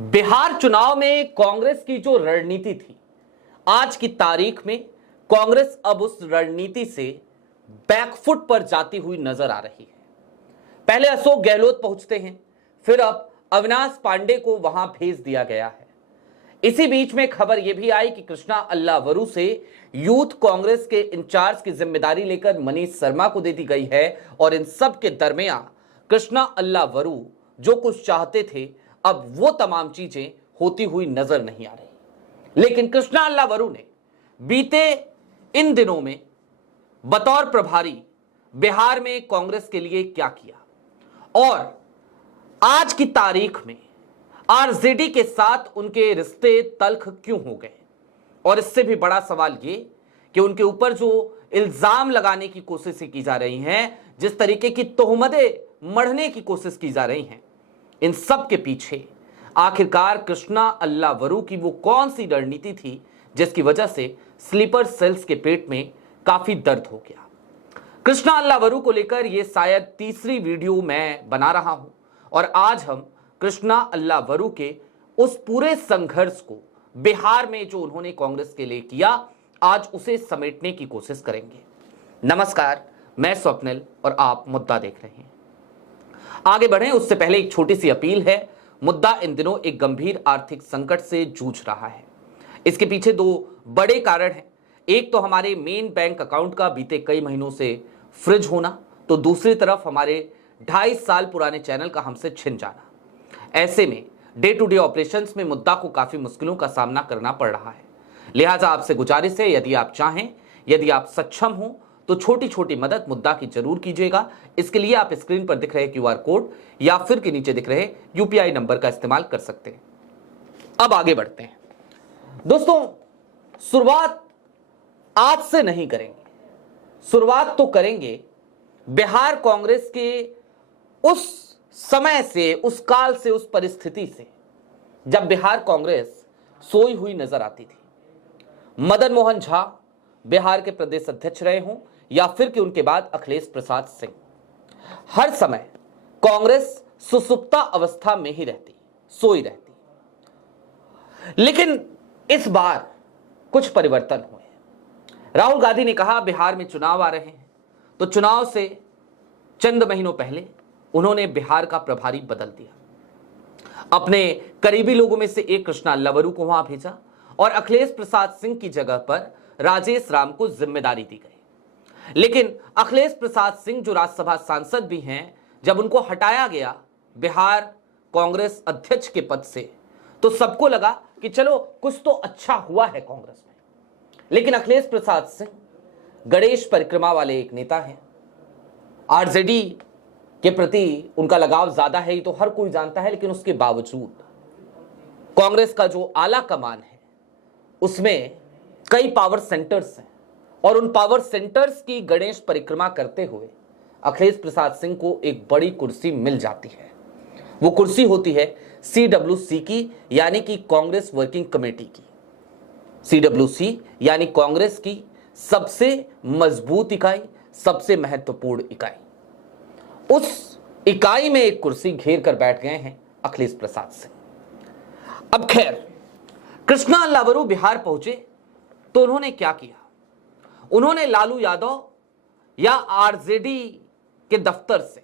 बिहार चुनाव में कांग्रेस की जो रणनीति थी, आज की तारीख में कांग्रेस अब उस रणनीति से बैकफुट पर जाती हुई नजर आ रही है। पहले अशोक गहलोत पहुंचते हैं, फिर अब अविनाश पांडे को वहां भेज दिया गया है। इसी बीच में खबर यह भी आई कि कृष्णा अल्लावरू से यूथ कांग्रेस के इंचार्ज की जिम्मेदारी लेकर मनीष शर्मा को दे दी गई है और इन सब के दरमियान कृष्णा अल्लावरू जो कुछ चाहते थे, अब वो तमाम चीजें होती हुई नजर नहीं आ रही। लेकिन कृष्णा अल्लावरू ने बीते इन दिनों में बतौर प्रभारी बिहार में कांग्रेस के लिए क्या किया और आज की तारीख में आरजेडी के साथ उनके रिश्ते तल्ख क्यों हो गए, और इससे भी बड़ा सवाल ये कि उनके ऊपर जो इल्जाम लगाने की कोशिश की जा रही हैं, जिस तरीके की तोहमतें मढ़ने की कोशिश की जा रही हैं, इन सब के पीछे आखिरकार कृष्णा अल्लावरू की वो कौन सी रणनीति थी जिसकी वजह से स्लीपर सेल्स के पेट में काफी दर्द हो गया। कृष्णा अल्लावरू को लेकर यह शायद तीसरी वीडियो मैं बना रहा हूं और आज हम कृष्णा अल्लावरू के उस पूरे संघर्ष को, बिहार में जो उन्होंने कांग्रेस के लिए किया, आज उसे समेटने की कोशिश करेंगे। नमस्कार, मैं स्वप्निल और आप मुद्दा देख रहे हैं। आगे बढ़ें उससे पहले एक छोटी सी अपील है। मुद्दा इन दिनों एक गंभीर आर्थिक संकट से जूझ रहा है। इसके पीछे दो बड़े कारण हैं। एक तो हमारे मेन बैंक अकाउंट का बीते कई महीनों से फ्रीज होना, तो दूसरी तरफ हमारे 2.5 साल पुराने चैनल का हमसे छिन जाना। ऐसे में डे टू डे ऑपरेशंस में मुद्दा को काफी मुश्किलों का सामना करना पड़ रहा है। लिहाजा आपसे गुजारिश है, यदि आप चाहें, यदि आप सक्षम हो तो छोटी छोटी मदद मुद्दा की जरूर कीजिएगा। इसके लिए आप स्क्रीन पर दिख रहे क्यूआर कोड या फिर के नीचे दिख रहे यूपीआई नंबर का इस्तेमाल कर सकते हैं। अब आगे बढ़ते हैं। दोस्तों, शुरुआत आज से नहीं करेंगे, शुरुआत तो करेंगे बिहार कांग्रेस के उस समय से, उस काल से, उस परिस्थिति से जब बिहार कांग्रेस सोई हुई नजर आती थी। मदन मोहन झा बिहार के प्रदेश अध्यक्ष रहे हों या फिर कि उनके बाद अखिलेश प्रसाद सिंह, हर समय कांग्रेस सुसुप्ता अवस्था में ही रहती, सोई रहती। लेकिन इस बार कुछ परिवर्तन हुए। राहुल गांधी ने कहा बिहार में चुनाव आ रहे हैं, तो चुनाव से चंद महीनों पहले उन्होंने बिहार का प्रभारी बदल दिया। अपने करीबी लोगों में से एक कृष्णा अल्लावरू को वहां भेजा और अखिलेश प्रसाद सिंह की जगह पर राजेश राम को जिम्मेदारी दी गई। लेकिन अखिलेश प्रसाद सिंह जो राज्यसभा सांसद भी हैं, जब उनको हटाया गया बिहार कांग्रेस अध्यक्ष के पद से, तो सबको लगा कि चलो कुछ तो अच्छा हुआ है कांग्रेस में। लेकिन अखिलेश प्रसाद सिंह गणेश परिक्रमा वाले एक नेता हैं। आरजेडी के प्रति उनका लगाव ज्यादा है, ये तो हर कोई जानता है। लेकिन उसके बावजूद कांग्रेस का जो आला कमान है उसमें कई पावर सेंटर्स हैं और उन पावर सेंटर्स की गणेश परिक्रमा करते हुए अखिलेश प्रसाद सिंह को एक बड़ी कुर्सी मिल जाती है। वो कुर्सी होती है CWC की, यानी कि कांग्रेस वर्किंग कमेटी की। CWC यानी कांग्रेस की सबसे मजबूत इकाई, सबसे महत्वपूर्ण इकाई। उस इकाई में एक कुर्सी घेर कर बैठ गए हैं अखिलेश प्रसाद सिंह। अब खैर, कृष्णा अल्लावरू बिहार पहुंचे तो उन्होंने क्या किया? उन्होंने लालू यादव या आरजेडी के दफ्तर से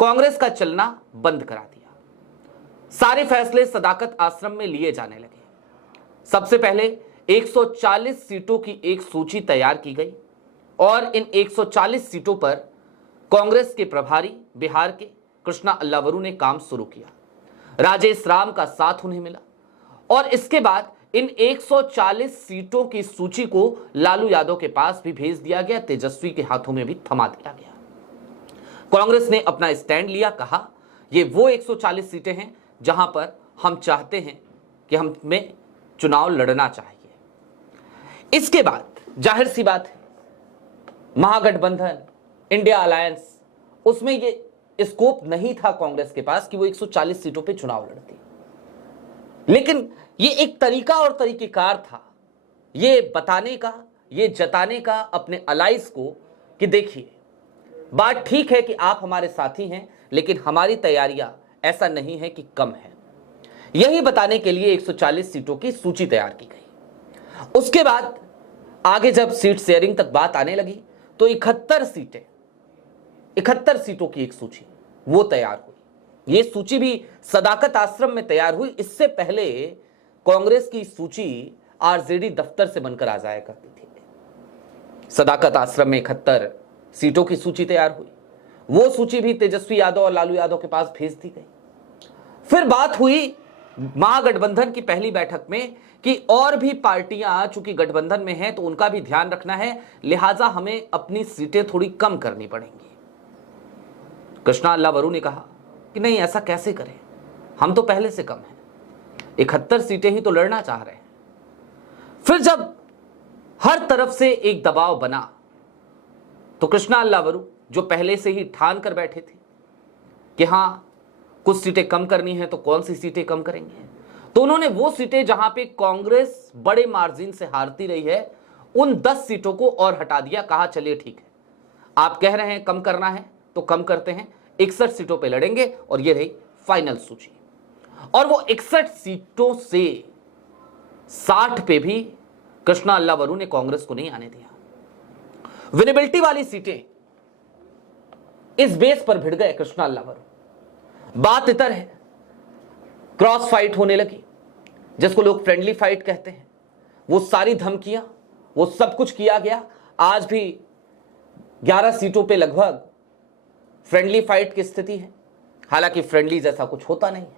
कांग्रेस का चलना बंद करा दिया। सारे फैसले सदाकत आश्रम में लिए जाने लगे। सबसे पहले 140 सीटों की एक सूची तैयार की गई और इन 140 सीटों पर कांग्रेस के प्रभारी बिहार के कृष्णा अल्लावरू ने काम शुरू किया। राजेश राम का साथ उन्हें मिला और इसके बाद इन 140 सीटों की सूची को लालू यादव के पास भी भेज दिया गया, तेजस्वी के हाथों में भी थमा दिया गया। कांग्रेस ने अपना स्टैंड लिया, कहा ये वो 140 सीटें हैं जहां पर हम चाहते हैं कि हमें चुनाव लड़ना चाहिए। इसके बाद जाहिर सी बात है, महागठबंधन, इंडिया अलायंस, उसमें ये स्कोप नहीं था कांग्रेस के पास कि वो 140 सीटों पे चुनाव लड़ती। लेकिन ये एक तरीका और तरीकेकार था ये बताने का, ये जताने का अपने अलाइज को कि देखिए, बात ठीक है कि आप हमारे साथी हैं, लेकिन हमारी तैयारियां ऐसा नहीं है कि कम है। यही बताने के लिए 140 सीटों की सूची तैयार की गई। उसके बाद आगे जब सीट शेयरिंग तक बात आने लगी तो 71 सीटों की एक सूची वो तैयार हुई। ये सूची भी सदाकत आश्रम में तैयार हुई। इससे पहले कांग्रेस की सूची आरजेडी दफ्तर से बनकर आ जाया करती थी। सदाकत आश्रम में 71 सीटों की सूची तैयार हुई। वो सूची भी तेजस्वी यादव और लालू यादव के पास भेज दी गई। फिर बात हुई महागठबंधन की पहली बैठक में कि और भी पार्टियां चूंकि गठबंधन में हैं तो उनका भी ध्यान रखना है, लिहाजा हमें अपनी सीटें थोड़ी कम करनी पड़ेंगी। कृष्णा अल्लावरू ने कहा कि नहीं, ऐसा कैसे करें, हम तो पहले से कम हैं, 71 सीटें ही तो लड़ना चाह रहे हैं। फिर जब हर तरफ से एक दबाव बना तो कृष्णा अल्लावरू जो पहले से ही ठान कर बैठे थे कि हां कुछ सीटें कम करनी है तो कौन सी सीटें कम करेंगे, तो उन्होंने वो सीटें जहां पे कांग्रेस बड़े मार्जिन से हारती रही है उन 10 सीटों को और हटा दिया। कहा चलिए ठीक है, आप कह रहे हैं कम करना है तो कम करते हैं, 61 सीटों पे लड़ेंगे। और ये रही फाइनल सूची। और वो 61 सीटों से 60 पे भी कृष्णा अल्लावरू ने कांग्रेस को नहीं आने दिया। विनेबिलिटी वाली सीटें इस बेस पर भिड़ गए कृष्णा अल्लावरू। बात इतर है, क्रॉस फाइट होने लगी, जिसको लोग फ्रेंडली फाइट कहते हैं। वो सारी धमकियां, वो सब कुछ किया गया। आज भी 11 सीटों पे लगभग फ्रेंडली फाइट की स्थिति है। हालांकि फ्रेंडली जैसा कुछ होता नहीं है,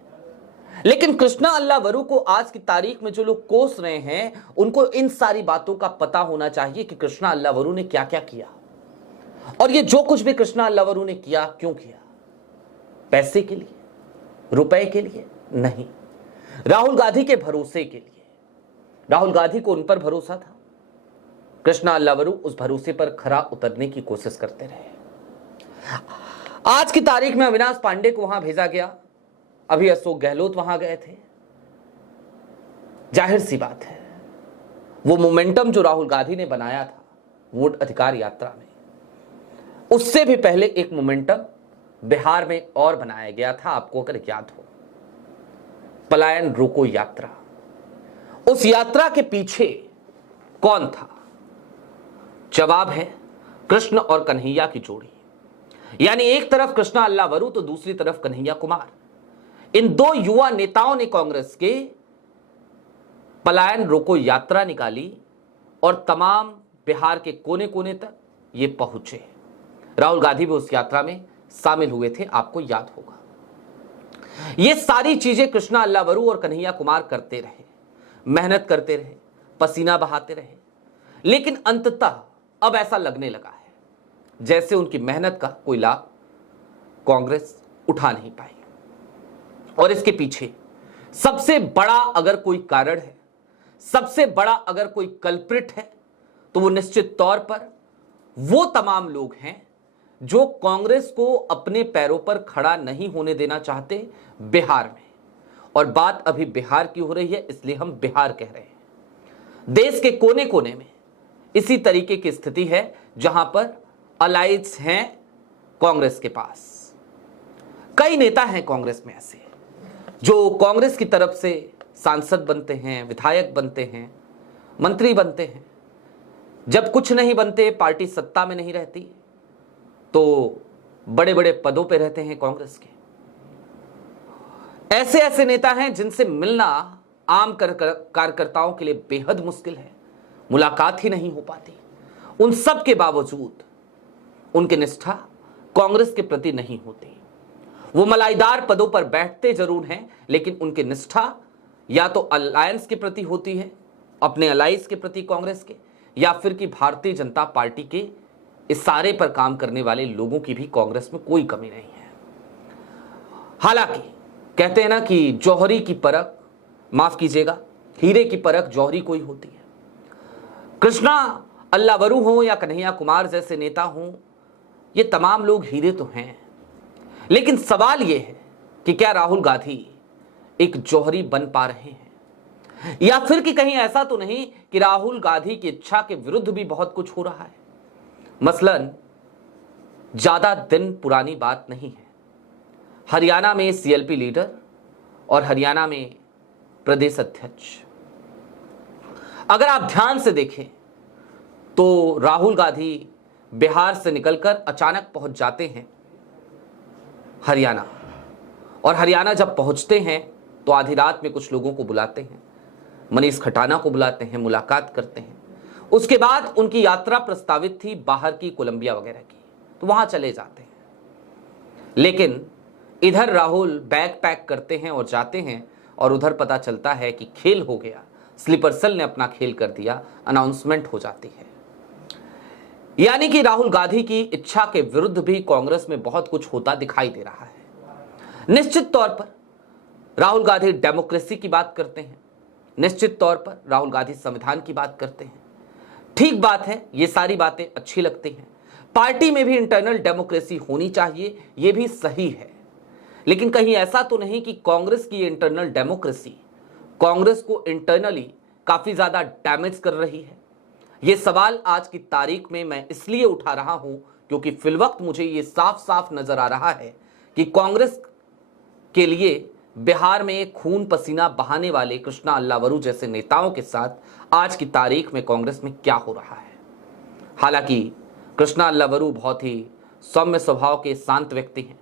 लेकिन कृष्णा अल्लावरू को आज की तारीख में जो लोग कोस रहे हैं उनको इन सारी बातों का पता होना चाहिए कि कृष्णा अल्लावरू ने क्या क्या किया। और ये जो कुछ भी कृष्णा अल्लावरू ने किया, क्यों किया? पैसे के लिए, रुपए के लिए नहीं, राहुल गांधी के भरोसे के लिए। राहुल गांधी को उन पर भरोसा था, कृष्णा अल्लावरू उस भरोसे पर खरा उतरने की कोशिश करते रहे। आज की तारीख में अविनाश पांडे को वहां भेजा गया, अभी अशोक गहलोत वहां गए थे। जाहिर सी बात है वो मोमेंटम जो राहुल गांधी ने बनाया था वोट अधिकार यात्रा में, उससे भी पहले एक मोमेंटम बिहार में और बनाया गया था, आपको अगर याद हो, पलायन रोको यात्रा। उस यात्रा के पीछे कौन था? जवाब है कृष्ण और कन्हैया की जोड़ी। यानी एक तरफ कृष्णा अल्लावरू तो दूसरी तरफ कन्हैया कुमार। इन दो युवा नेताओं ने कांग्रेस के पलायन रोको यात्रा निकाली और तमाम बिहार के कोने कोने तक ये पहुंचे। राहुल गांधी भी उस यात्रा में शामिल हुए थे, आपको याद होगा। ये सारी चीजें कृष्णा अल्लावरू और कन्हैया कुमार करते रहे, मेहनत करते रहे, पसीना बहाते रहे, लेकिन अंततः अब ऐसा लगने लगा है जैसे उनकी मेहनत का कोई लाभ कांग्रेस उठा नहीं पाई। और इसके पीछे सबसे बड़ा अगर कोई कारण है, सबसे बड़ा अगर कोई कल्प्रिट है, तो वो निश्चित तौर पर वो तमाम लोग हैं जो कांग्रेस को अपने पैरों पर खड़ा नहीं होने देना चाहते बिहार में। और बात अभी बिहार की हो रही है, इसलिए हम बिहार कह रहे हैं। देश के कोने कोने में इसी तरीके की स्थिति है जहां पर अलायंस हैं कांग्रेस के पास। कई नेता हैं कांग्रेस में ऐसे जो कांग्रेस की तरफ से सांसद बनते हैं, विधायक बनते हैं, मंत्री बनते हैं। जब कुछ नहीं बनते, पार्टी सत्ता में नहीं रहती, तो बड़े बड़े पदों पे रहते हैं कांग्रेस के। ऐसे ऐसे नेता हैं जिनसे मिलना आम कार्यकर्ताओं के लिए बेहद मुश्किल है, मुलाकात ही नहीं हो पाती। उन सब के बावजूद उनकी निष्ठा कांग्रेस के प्रति नहीं होती। वो मलाईदार पदों पर बैठते जरूर हैं, लेकिन उनकी निष्ठा या तो अलायंस के प्रति होती है, अपने अलायंस के प्रति कांग्रेस के, या फिर कि भारतीय जनता पार्टी के इशारे पर काम करने वाले लोगों की भी कांग्रेस में कोई कमी नहीं है। हालांकि कहते हैं ना कि जौहरी की परख, माफ कीजिएगा, हीरे की परख जौहरी को ही होती है। कृष्णा अल्लावरू हो या कन्हैया कुमार जैसे नेता हों, ये तमाम लोग हीरे तो हैं, लेकिन सवाल यह है कि क्या राहुल गांधी एक जौहरी बन पा रहे हैं, या फिर कि कहीं ऐसा तो नहीं कि राहुल गांधी की इच्छा के विरुद्ध भी बहुत कुछ हो रहा है। मसलन ज्यादा दिन पुरानी बात नहीं है, हरियाणा में सीएलपी लीडर और हरियाणा में प्रदेश अध्यक्ष। अगर आप ध्यान से देखें तो राहुल गांधी बिहार से निकलकर अचानक पहुंच जाते हैं हरियाणा, और हरियाणा जब पहुंचते हैं तो आधी रात में कुछ लोगों को बुलाते हैं, मनीष खटाना को बुलाते हैं, मुलाकात करते हैं। उसके बाद उनकी यात्रा प्रस्तावित थी बाहर की, कोलंबिया वगैरह की, तो वहां चले जाते हैं। लेकिन इधर राहुल बैग पैक करते हैं और जाते हैं, और उधर पता चलता है कि खेल हो गया, स्लीपर सेल ने अपना खेल कर दिया, अनाउंसमेंट हो जाती है। यानी कि राहुल गांधी की इच्छा के विरुद्ध भी कांग्रेस में बहुत कुछ होता दिखाई दे रहा है। निश्चित तौर पर राहुल गांधी डेमोक्रेसी की बात करते हैं, निश्चित तौर पर राहुल गांधी संविधान की बात करते हैं। ठीक बात है, ये सारी बातें अच्छी लगती हैं। पार्टी में भी इंटरनल डेमोक्रेसी होनी चाहिए, ये भी सही है। लेकिन कहीं ऐसा तो नहीं कि कांग्रेस की इंटरनल डेमोक्रेसी कांग्रेस को इंटरनली काफी ज्यादा डैमेज कर रही है? यह सवाल आज की तारीख में मैं इसलिए उठा रहा हूं क्योंकि फिलवक्त मुझे यह साफ साफ नजर आ रहा है कि कांग्रेस के लिए बिहार में खून पसीना बहाने वाले कृष्णा अल्लावरू जैसे नेताओं के साथ आज की तारीख में कांग्रेस में क्या हो रहा है। हालांकि कृष्णा अल्लावरू बहुत ही सौम्य स्वभाव के शांत व्यक्ति हैं।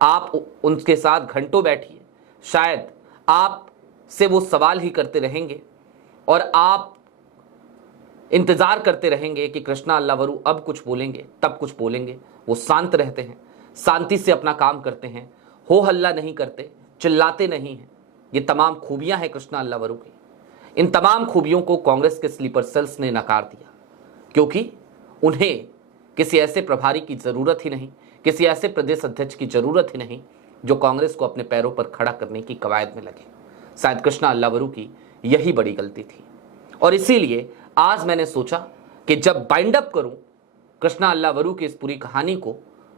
आप उनके साथ घंटों बैठिए, शायद आप से वो सवाल ही करते रहेंगे और आप इंतजार करते रहेंगे कि कृष्णा अल्लावरू अब कुछ बोलेंगे, तब कुछ बोलेंगे। वो शांत रहते हैं, शांति से अपना काम करते हैं, हो हल्ला नहीं करते, चिल्लाते नहीं हैं। ये तमाम खूबियां हैं कृष्णा अल्लावरू की। इन तमाम खूबियों को कांग्रेस के स्लीपर सेल्स ने नकार दिया, क्योंकि उन्हें किसी ऐसे प्रभारी की जरूरत ही नहीं, किसी ऐसे प्रदेश अध्यक्ष की जरूरत ही नहीं जो कांग्रेस को अपने पैरों पर खड़ा करने की कवायद में लगे। शायद कृष्णा अल्लावरू की यही बड़ी गलती थी, और इसीलिए आज मैंने सोचा कि जब बाइंड अप करूं कृष्णा अल्लावरू की इस पूरी कहानी को,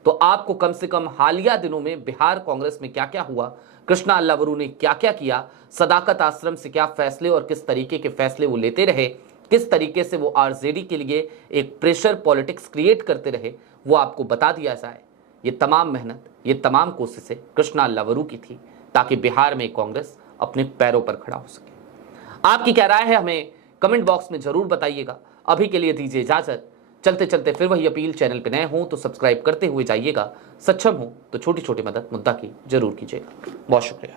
तो आपको कम से कम हालिया दिनों में बिहार कांग्रेस में क्या क्या हुआ, कृष्णा अल्लावरू ने क्या क्या किया, सदाकत आश्रम से क्या फैसले और किस तरीके के फैसले वो लेते रहे, किस तरीके से वो आरजेडी के लिए एक प्रेशर पॉलिटिक्स क्रिएट करते रहे, वो आपको बता दिया जाए। ये तमाम मेहनत, ये तमाम कोशिशें कृष्णा अल्लावरू की थी, ताकि बिहार में कांग्रेस अपने पैरों पर खड़ा हो सके। आपकी क्या राय है हमें कमेंट बॉक्स में जरूर बताइएगा। अभी के लिए दीजिए इजाजत। चलते चलते फिर वही अपील, चैनल पे नए हो तो सब्सक्राइब करते हुए जाइएगा, सक्षम हो तो छोटी छोटी मदद मुद्दा की जरूर कीजिएगा। बहुत शुक्रिया।